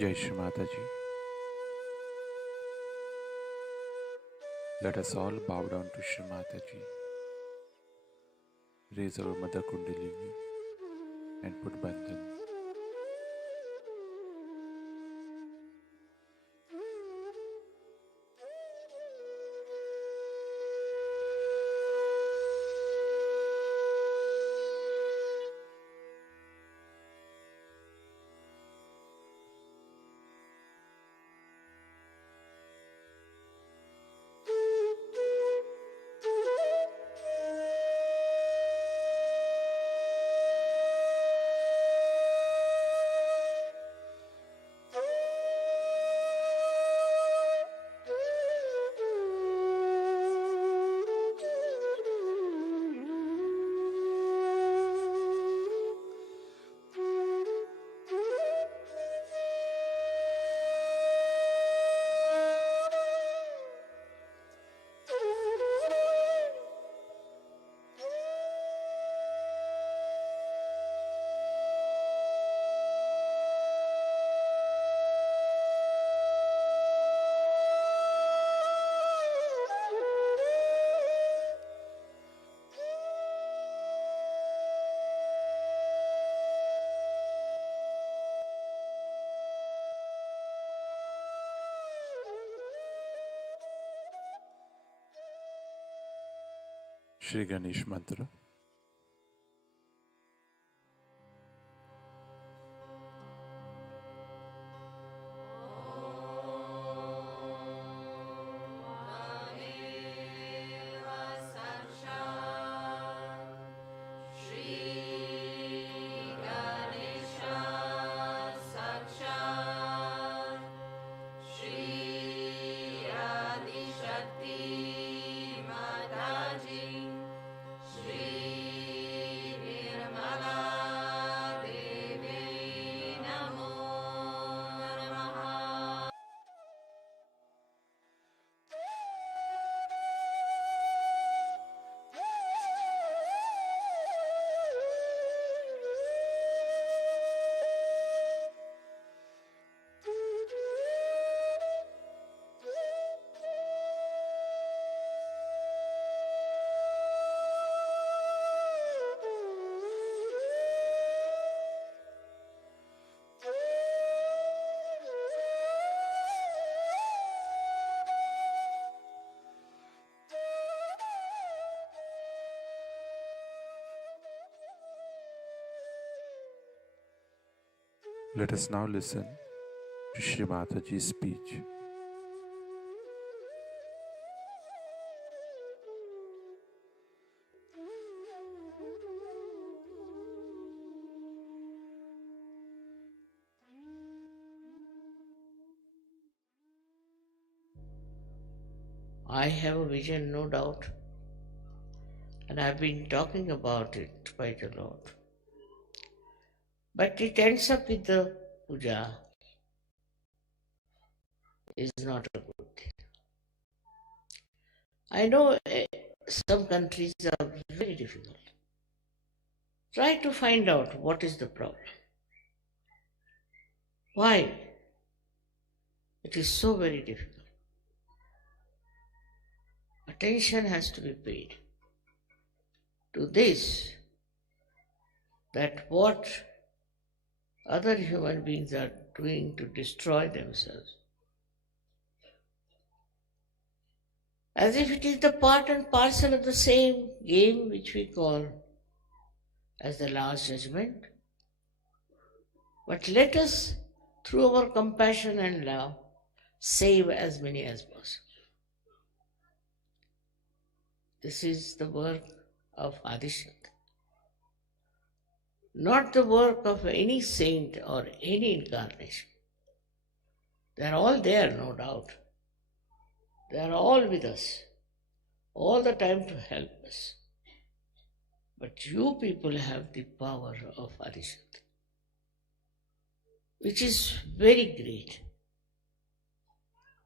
Jai Shri Mataji. Let us all bow down to Shri Mataji, raise our Mother Kundalini and put bandhan. Shri Ganesh Mantra. Let us now listen to Shri Mataji's speech. I have a vision, no doubt, and I've been talking about it quite a lot. But it ends up with the puja is not a good thing. I know some countries are very difficult. Try to find out what is the problem. Why? It is so very difficult. Attention has to be paid to this, that what other human beings are doing to destroy themselves. As if it is the part and parcel of the same game which we call as the last judgment. But let us, through our compassion and love, save as many as possible. This is the work of Adishakti, not the work of any saint or any incarnation. They are all there, no doubt. They are all with us, all the time to help us. But you people have the power of Adishakti, which is very great,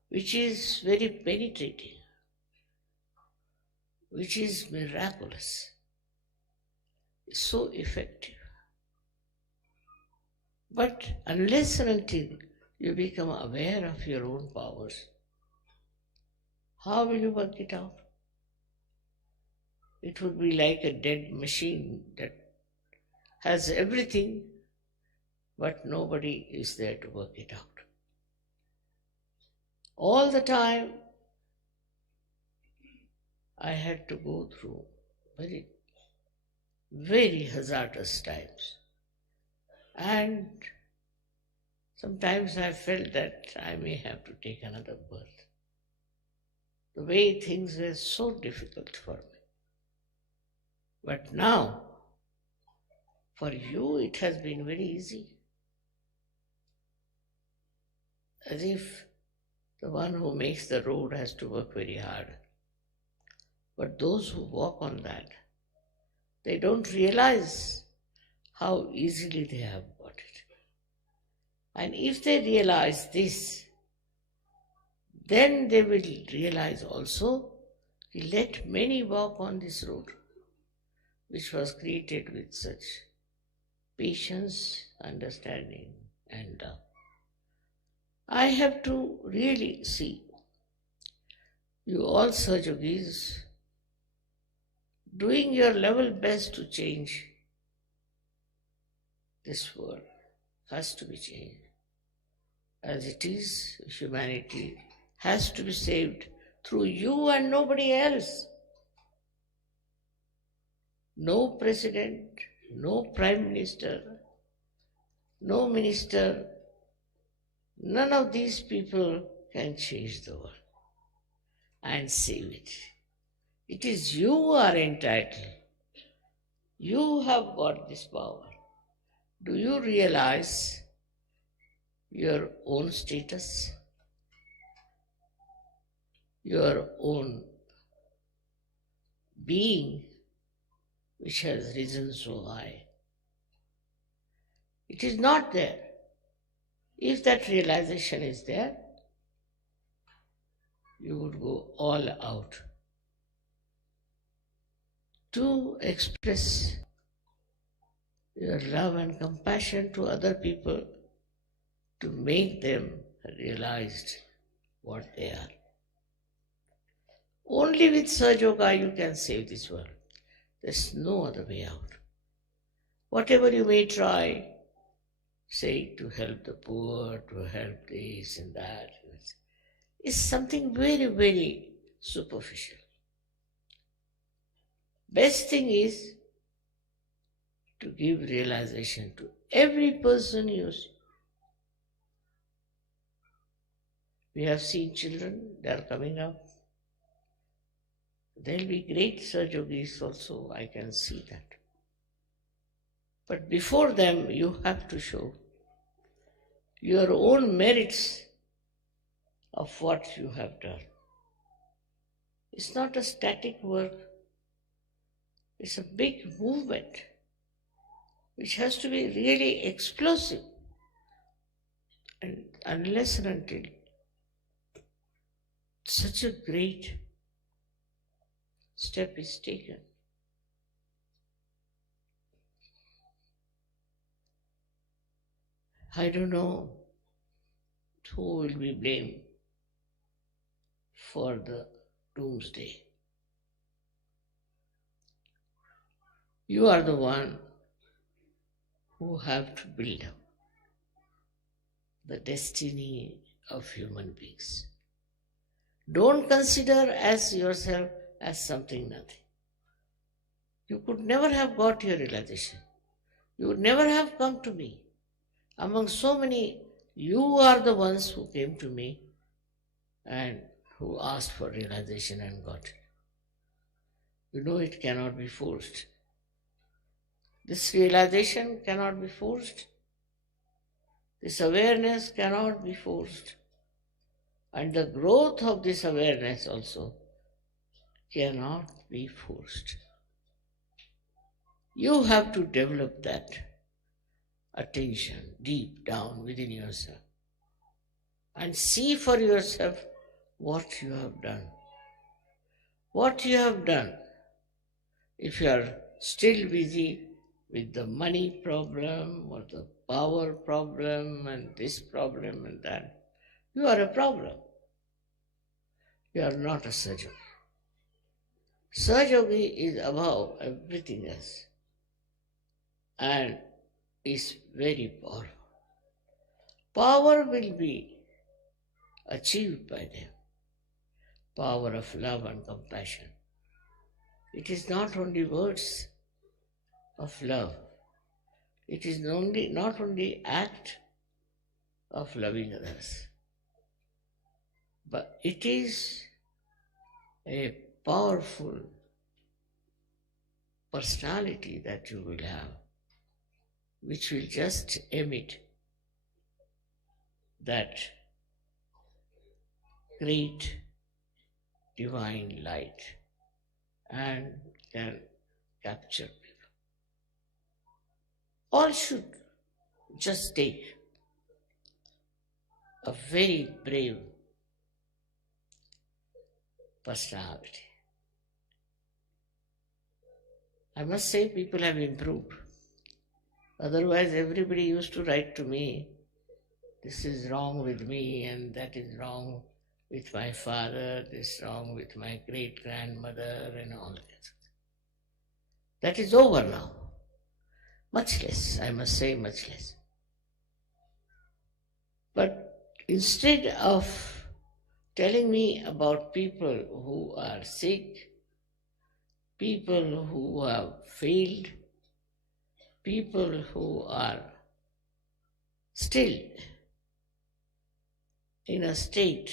which is very penetrating, which is miraculous, so effective. But unless and until you become aware of your own powers, how will you work it out? It would be like a dead machine that has everything, but nobody is there to work it out. All the time, I had to go through very, very hazardous times. And sometimes I felt that I may have to take another birth. The way things were so difficult for me. But now, for you, it has been very easy. As if the one who makes the road has to work very hard. But those who walk on that, they don't realize how easily they have got it. And if they realize this, then they will realize also, let many walk on this road, which was created with such patience, understanding, and love. I have to really see you all Sahajogis doing your level best to change this world. Has to be changed. As it is, humanity has to be saved through you and nobody else. No president, no prime minister, no minister, none of these people can change the world and save it. It is you who are entitled. You have got this power. Do you realize your own status, your own being, which has risen so high? It is not there. If that realization is there, you would go all out to express your love and compassion to other people, to make them realize what they are. Only with Sahaja Yoga you can save this world. There's no other way out. Whatever you may try, say to help the poor, to help this and that, is something very, very superficial. Best thing is to give realization to every person you see. We have seen children, they are coming up. They'll be great Sahaja Yogis also, I can see that. But before them, you have to show your own merits of what you have done. It's not a static work. It's a big movement which has to be really explosive. And unless and until such a great step is taken, I don't know who will be blamed for the doomsday. You are the one who have to build up the destiny of human beings. Don't consider as yourself as something nothing. You could never have got your realization. You would never have come to me. Among so many, you are the ones who came to me and who asked for realization and got it. You know it cannot be forced. This realization cannot be forced. This awareness cannot be forced. And the growth of this awareness also cannot be forced. You have to develop that attention deep down within yourself and see for yourself what you have done. What you have done. If you are still busy with the money problem or the power problem and this problem and that, you are a problem. You are not a Sahaja Yogi. Sahaja Yogi is above everything else and is very powerful. Power will be achieved by them. Power of love and compassion. It is not only words of love. It is not only act of loving others, but it is a powerful personality that you will have, which will just emit that great divine light and can capture people. All should just take a very brave personality. I must say people have improved. Otherwise everybody used to write to me, this is wrong with me and that is wrong with my father, this is wrong with my great-grandmother and all that. That is over now. Much less, I must say much less. But instead of telling me about people who are sick, people who have failed, people who are still in a state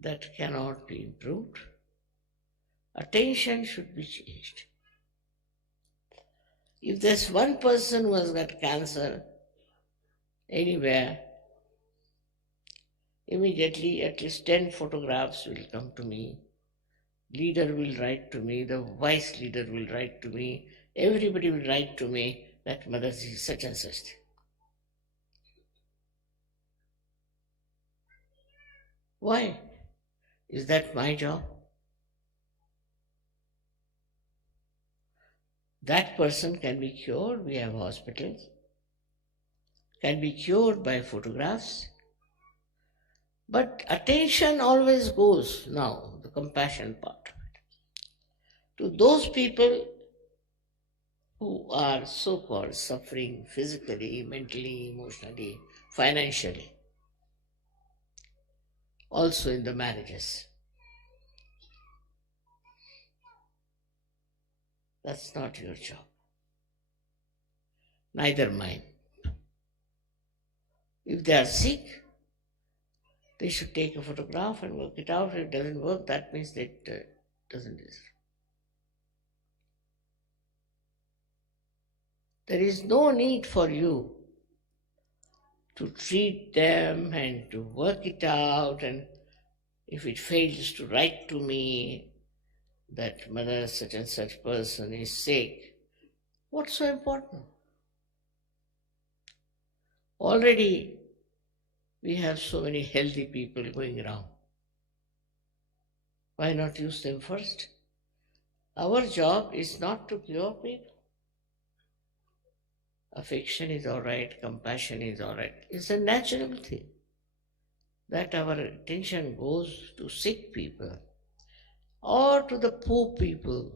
that cannot be improved. Attention should be changed. If there's one person who has got cancer anywhere, immediately at least 10 photographs will come to me. Leader will write to me, the vice leader will write to me, everybody will write to me that Motherji is such and such. Why? Is that my job? That person can be cured, we have hospitals, can be cured by photographs. But attention always goes now, the compassion part of it, to those people who are so-called suffering physically, mentally, emotionally, financially, also in the marriages. That's not your job, neither mine. If they are sick, they should take a photograph and work it out. If it doesn't work, that means that it doesn't deserve. There is no need for you to treat them and to work it out, and if it fails, to write to me that mother such and such person is sick. What's so important? Already we have so many healthy people going around. Why not use them first? Our job is not to cure people. Affection is all right, compassion is all right. It's a natural thing that our attention goes to sick people or to the poor people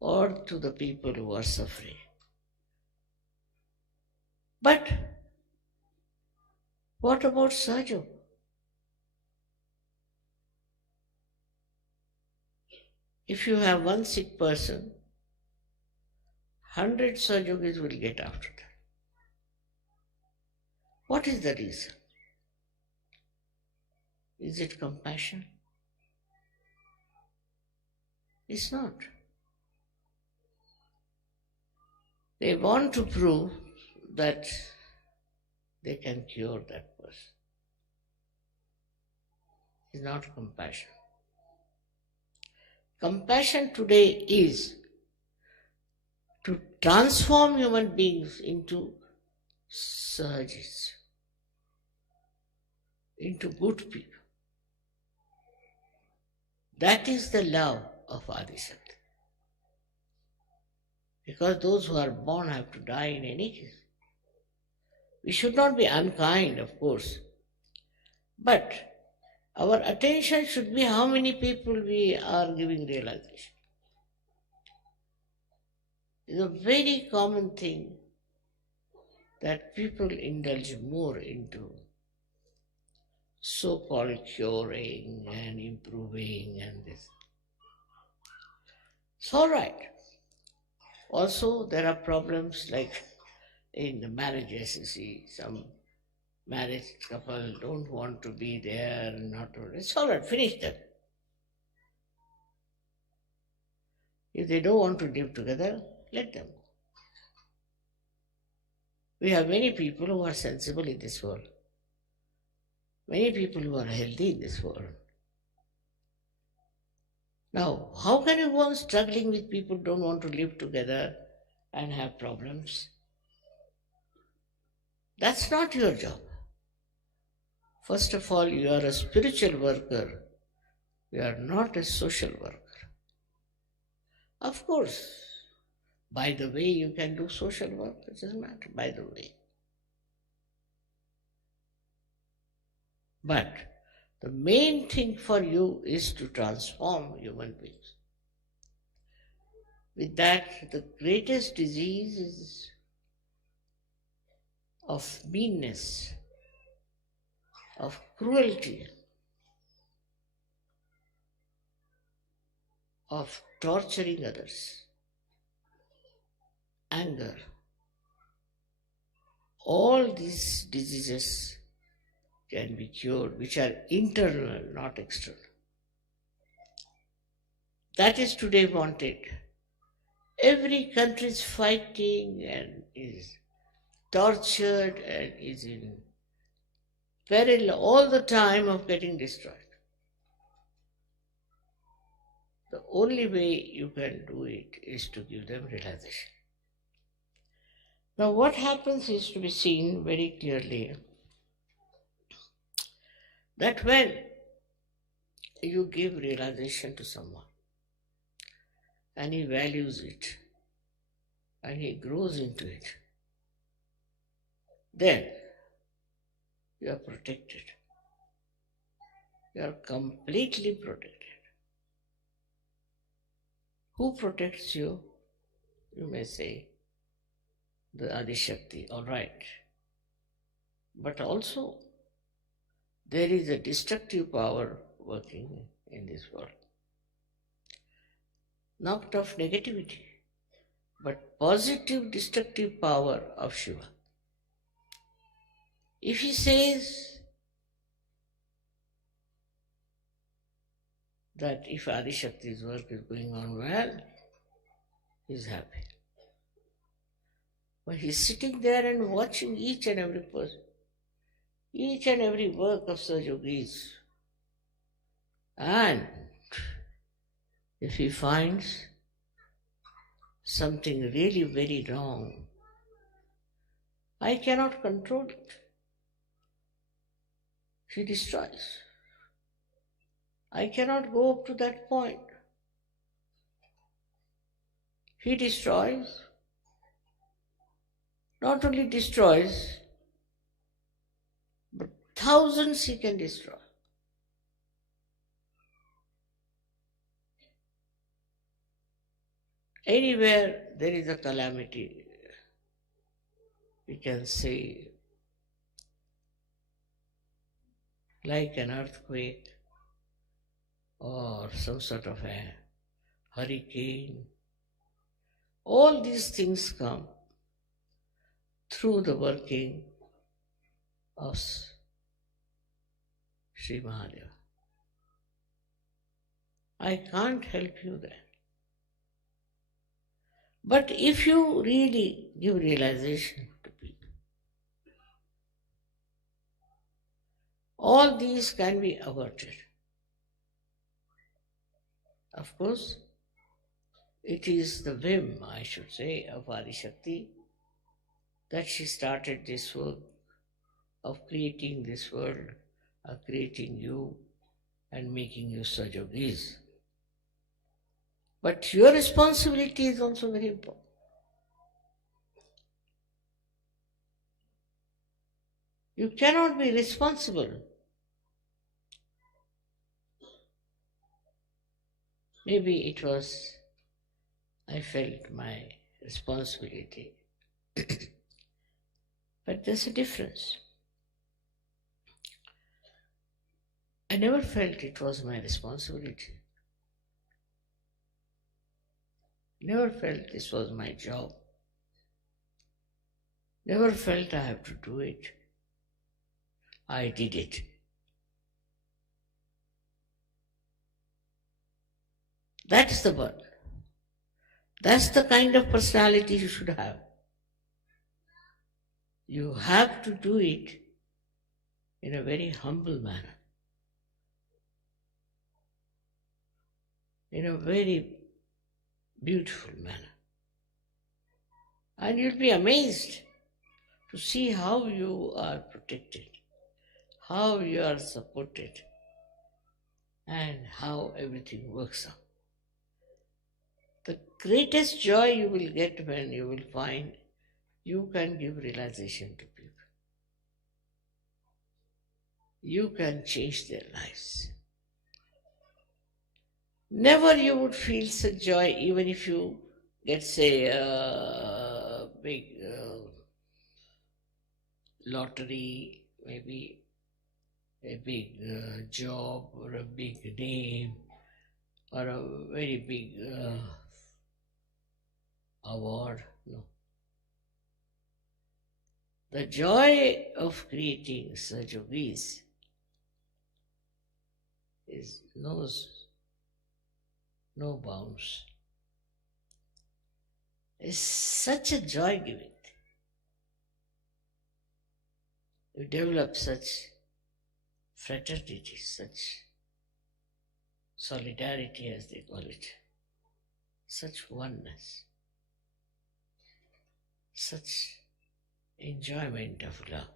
or to the people who are suffering. But what about Sahaja? If you have one sick person, 100 Sahajogis will get after that. What is the reason? Is it compassion? It's not. They want to prove that they can cure that person. It's not compassion. Compassion today is to transform human beings into Sahajis, into good people. That is the love of Adishakti. Because those who are born have to die in any case. We should not be unkind, of course, but our attention should be how many people we are giving realization. It's a very common thing that people indulge more into so-called curing and improving and this. It's all right. Also, there are problems like in the marriages, you see, some married couple don't want to be there, not to, it's all right, finish that. If they don't want to live together, let them go. We have many people who are sensible in this world, many people who are healthy in this world. Now, how can you go on struggling with people who don't want to live together and have problems? That's not your job. First of all, you are a spiritual worker. You are not a social worker. Of course, by the way, you can do social work. It doesn't matter, by the way. But the main thing for you is to transform human beings. With that, the greatest disease is of meanness, of cruelty. of torturing others, anger, all these diseases can be cured, which are internal, not external. That is today wanted. Every country is fighting and is tortured and is in peril all the time of getting destroyed. The only way you can do it is to give them realization. Now, what happens is to be seen very clearly that when you give realization to someone and he values it and he grows into it, then you are protected. You are completely protected. Who protects you? You may say, the Adi Shakti, all right. But also, there is a destructive power working in this world. Not of negativity, but positive destructive power of Shiva. If he says that if Adi Shakti's work is going on well, he's happy. But he's sitting there and watching each and every person, each and every work of Sir Yogis. And if he finds something really very wrong, I cannot control it. He destroys. I cannot go up to that point. He destroys. Not only destroys, but thousands he can destroy. Anywhere there is a calamity, we can say, like an earthquake or some sort of a hurricane, all these things come through the working of Sri Mahadeva. I can't help you there. But if you really give realization to people, all these can be averted. Of course, it is the whim, I should say, of Adi Shakti that she started this work of creating this world, of creating you and making you Sajogis. But your responsibility is also very important. You cannot be responsible. Maybe it was, I felt my responsibility. But there's a difference. I never felt it was my responsibility. Never felt this was my job. Never felt I have to do it. I did it. That's the one. That's the kind of personality you should have. You have to do it in a very humble manner, in a very beautiful manner. And you'll be amazed to see how you are protected, how you are supported, and how everything works out. The greatest joy you will get when you will find you can give realization to people. You can change their lives. Never you would feel such joy even if you get, say, a big lottery, maybe a big job or a big name or a very big award. No. The joy of creating such yogis knows no bounds. It's such a joy giving. You develop such fraternity, such solidarity as they call it, such oneness, such enjoyment of love,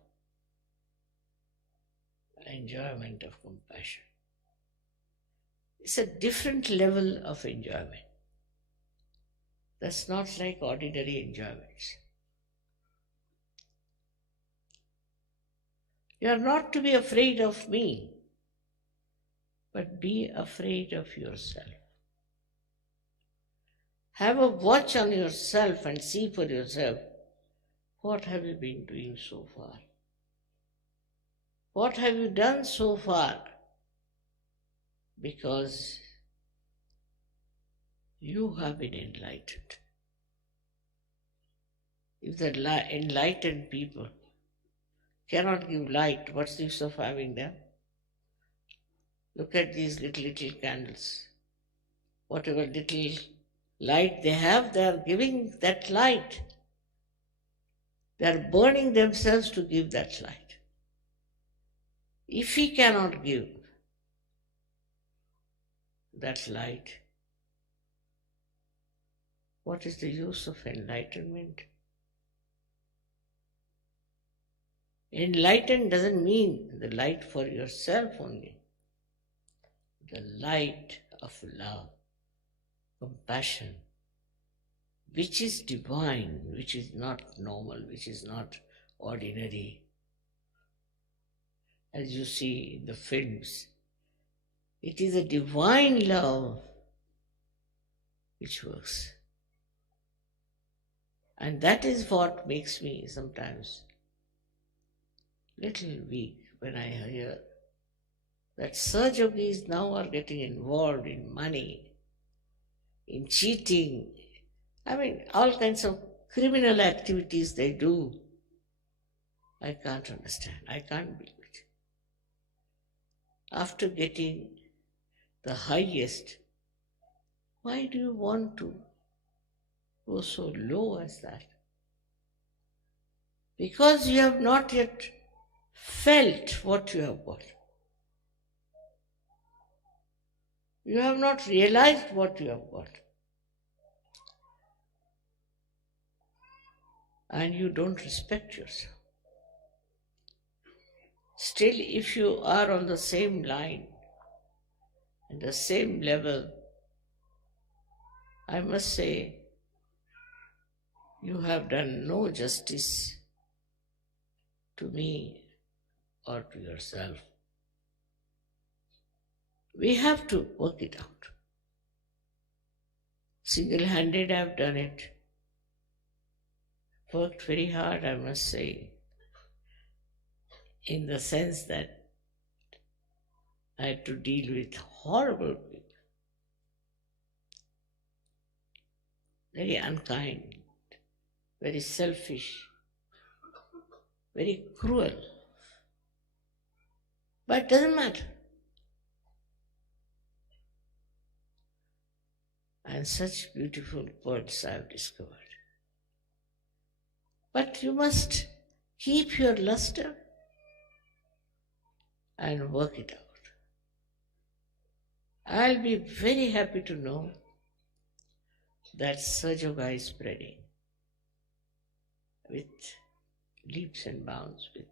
enjoyment of compassion. It's a different level of enjoyment. That's not like ordinary enjoyments. You are not to be afraid of me, but be afraid of yourself. Have a watch on yourself and see for yourself, what have you been doing so far? What have you done so far? Because you have been enlightened. If the enlightened people cannot give light, what's the use of having them? Look at these little candles. Whatever little light they have, they are giving that light. They are burning themselves to give that light. If we cannot give that light, what is the use of enlightenment? Enlightened doesn't mean the light for yourself only. The light of love, compassion, which is divine, which is not normal, which is not ordinary. As you see in the films, it is a divine love which works. And that is what makes me sometimes little weak when I hear that Sahaja Yogis now are getting involved in money, in cheating. I mean, all kinds of criminal activities they do. I can't understand. I can't believe it. After getting the highest, why do you want to go so low as that? Because you have not yet felt what you have got. You have not realized what you have got. And you don't respect yourself. Still, if you are on the same line and the same level, I must say, you have done no justice to me or to yourself. We have to work it out. Single-handed, I have done it. Worked very hard, I must say, in the sense that I had to deal with horrible people, very unkind, very selfish, very cruel. But it doesn't matter. And such beautiful birds I have discovered. But you must keep your luster and work it out. I'll be very happy to know that Sahaja Yoga is spreading with leaps and bounds, with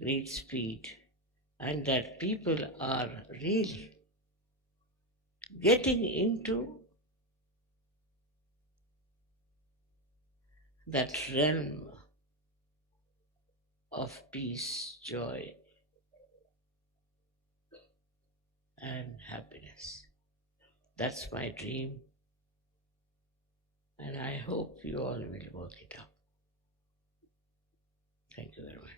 great speed, and that people are really getting into that realm of peace, joy, and happiness. That's my dream, and I hope you all will work it out. Thank you very much.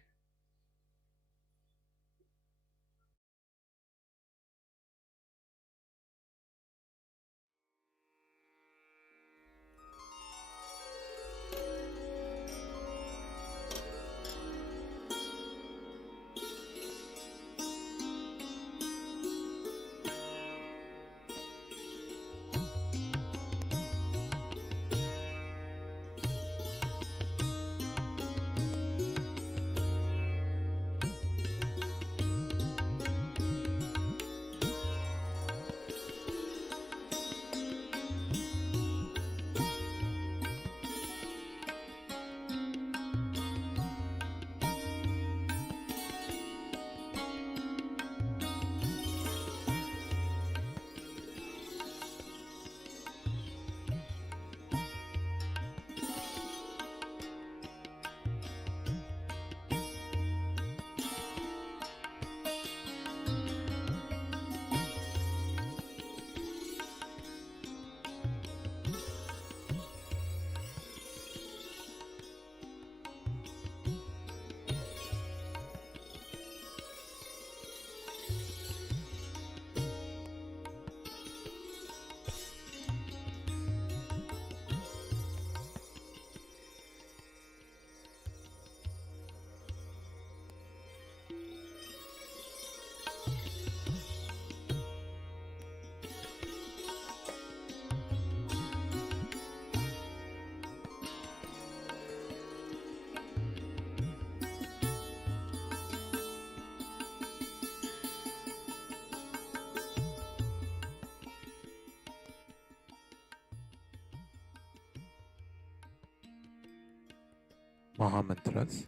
Mahamantras.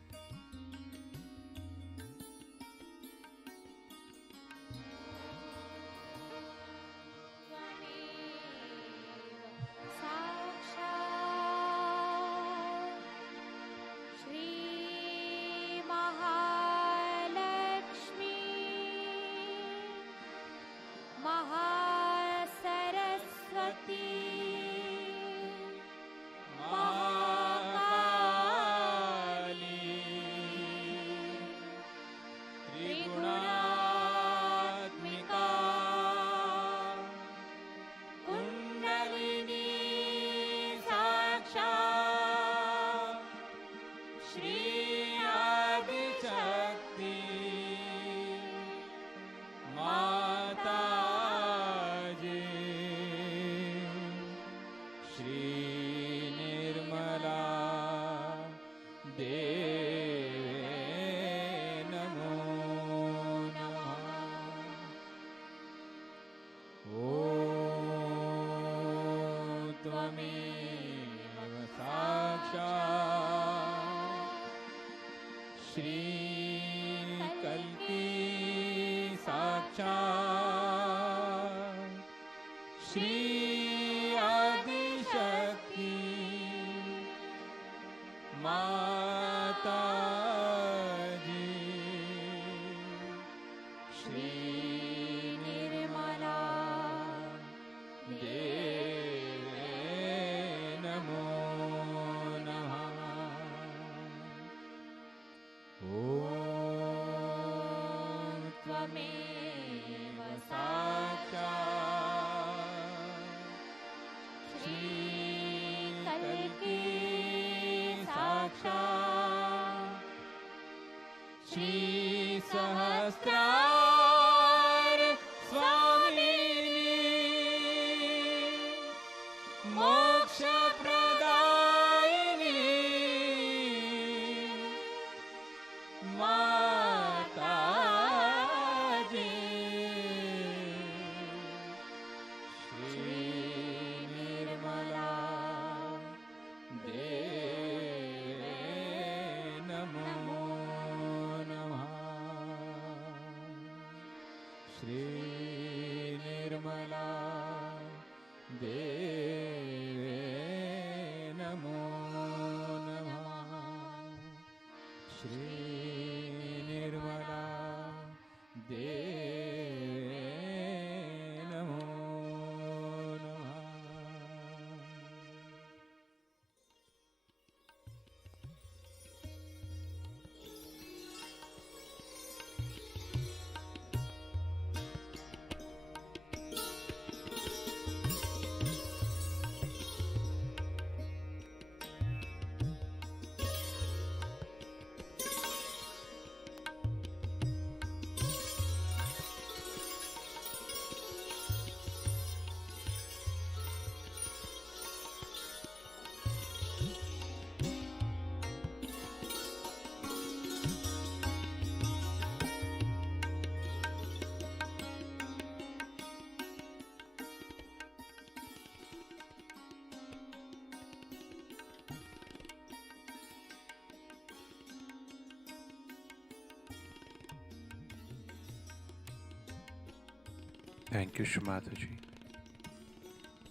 Thank you, Shumataji,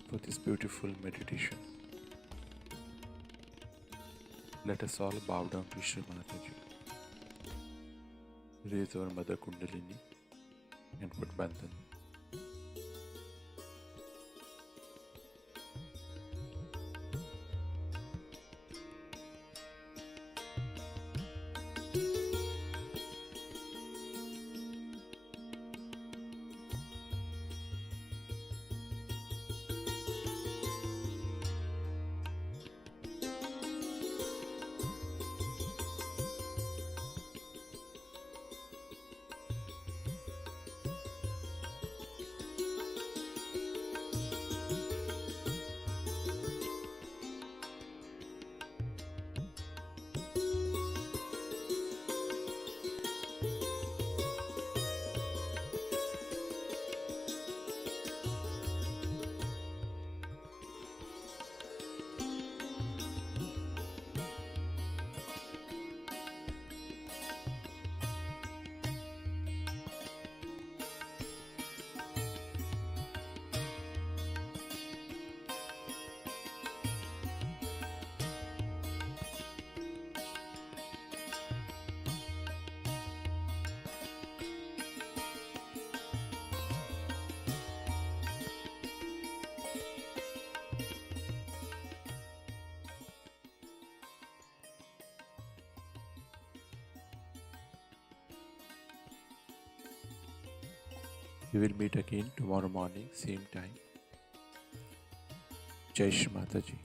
for this beautiful meditation. Let us all bow down to Shumataji. Raise our Mother Kundalini and put Bandhan. We will meet again tomorrow morning, same time. Jai Shri Mataji.